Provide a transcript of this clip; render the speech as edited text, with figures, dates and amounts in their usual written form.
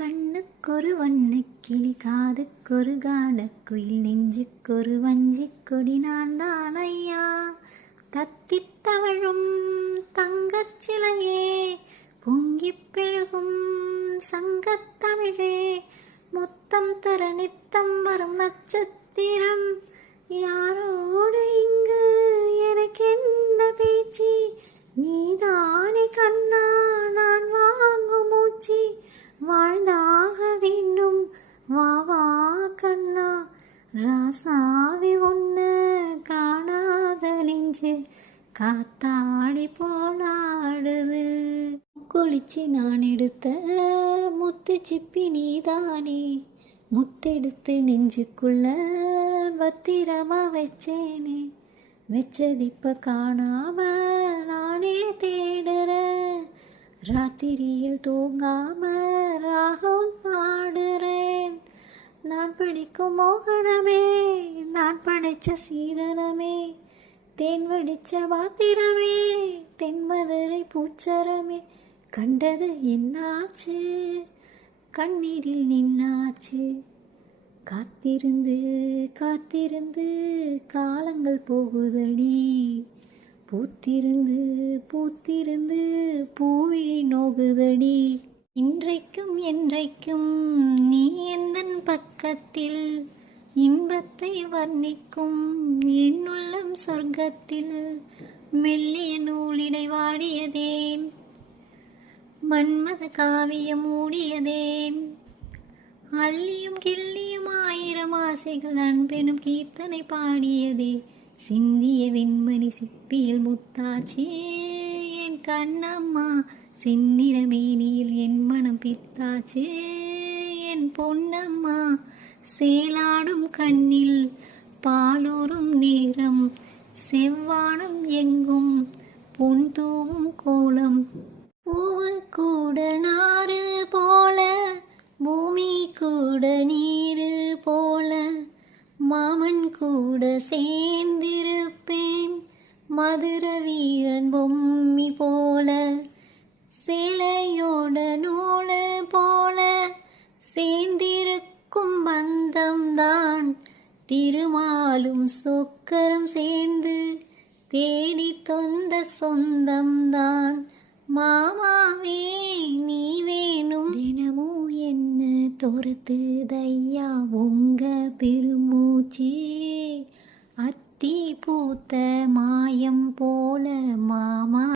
கண்ணுக்கொரு வண்ணக்கிளி, காதுக்கொரு கானக்குயில், நெஞ்சுக்கொரு வஞ்சிக் கொடி நான் தான் ஐயா. தத்தித் தவழும் தங்கச் சிலையே, பொங்கிப் பெருகும் சங்கத் தமிழே, முத்தம் தர நித்தம் வரும் நட்சத்திரம், யாரோடு இங்கு எனக்கென்ன பேச்சு, நீதானே கண்ணா நான் வாங்கும் மூச்சு, வாழ்ந்தாக வேண்டும் வா வா கண்ணா, ராசாவி ஒன்று காணாத நெஞ்சு காத்தாடி போலாடுது. குளிச்சு நான் எடுத்த முத்து சிப்பி நீதானே, முத்தெடுத்து நெஞ்சுக்குள்ள பத்திரமா வச்சேனே, வச்சதிப்ப காணாம நானே தேடுறேன், ராத்திரியில் தூங்காம ராகம் பாடுறேன். நான் படிக்கும் மோகனமே, நான் படைச்ச சீதனமே, தேன் வடிச்ச பாத்திரமே, தென்மதுரை பூச்சரமே, கண்டது என்னாச்சு கண்ணீரில் நின்னாச்சு. காத்திருந்து காத்திருந்து காலங்கள் போகுதடி, பூத்திருந்து பூத்திருந்து பூவிழி நோகுதடி. இன்றைக்கும் என்றைக்கும் நீ எந்தன் பக்கத்தில், இன்பத்தை வர்ணிக்கும் என் உள்ளம் சொர்க்கத்தில், மெல்லிய நூலிடை வாடியதேன், மன்மத காவியம் மூடியதேன், அள்ளியும் கிள்ளியும் ஆயிரம் ஆசைகள் அன்பெனும் கீர்த்தனை பாடியதே, சிந்திய வெண்மணி சிப்பியில் முத்தாச்சு என் கண்ணம்மா, செந்நிற மேனியில் என் மனம் பித்தாச்சு என் பொன்னம்மா, சேலாடும் கண்ணில் பாலூரும் நேரம், செவ்வானம் எங்கும் பொன் தூவும் கோலம், பூவு கூட நாறு போல, பூமி கூட நீரு போல, மாமன் கூட சேர்ந்திருப்பேன், மதுர வீரன் பொம்மி போல, சேலையோட நூலு போல, சேர்ந்திருக்கும் பந்தம்தான், திருமாலும் சொக்கரம் சேர்ந்து தேடி தொந்த சொந்தம்தான், மாமாவே நீ வேணும். தினமும் என்ன துரத்துதையா உங்க பெருமூச்சு, அத்தி பூத்த மாயம் போல மாமா.